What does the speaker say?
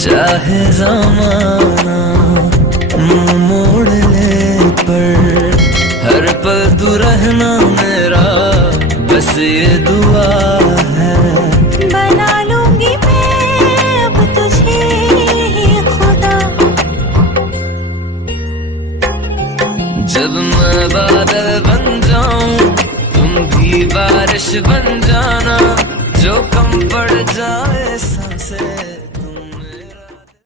चाहे ज़माना मुंह मोड़ ले, पर हर पल तू रहना मेरा, बस ये दुआ है। बना लूंगी मैं अब तुझे ही खुदा। जब मैं बादल बन जाऊं तुम भी बारिश बन जाना, जो कम पड़ जाए सांसें